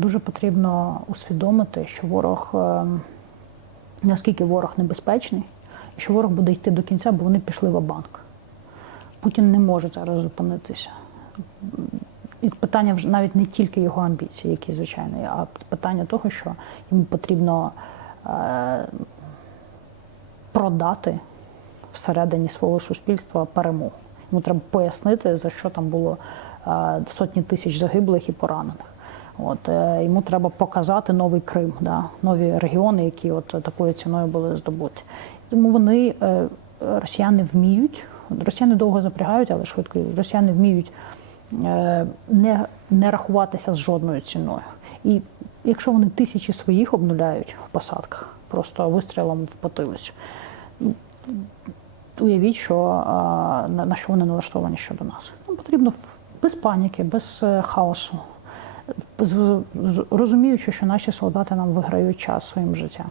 дуже потрібно усвідомити, що ворог е, наскільки ворог небезпечний, і що ворог буде йти до кінця, бо вони пішли в банк Путін не може зараз зупинитися. І питання вже навіть не тільки його амбіції, які звичайно, а питання того, що йому потрібно е, продати всередині свого суспільства перемогу. Йому треба пояснити, за що там було е, сотні тисяч загиблих і поранених. От е, йому треба показати новий Крим, да, нові регіони, які от такою ціною були здобуті. Тому вони е, росіяни вміють, росіяни довго запрягають, але швидко росіяни вміють е, не, не рахуватися з жодною ціною. І якщо вони тисячі своїх обнуляють в посадках, просто вистрілом в потилицю, уявіть, що на, що вони налаштовані щодо нас. Нам потрібно без паніки, без хаосу, розуміючи, що наші солдати нам виграють час своїм життям.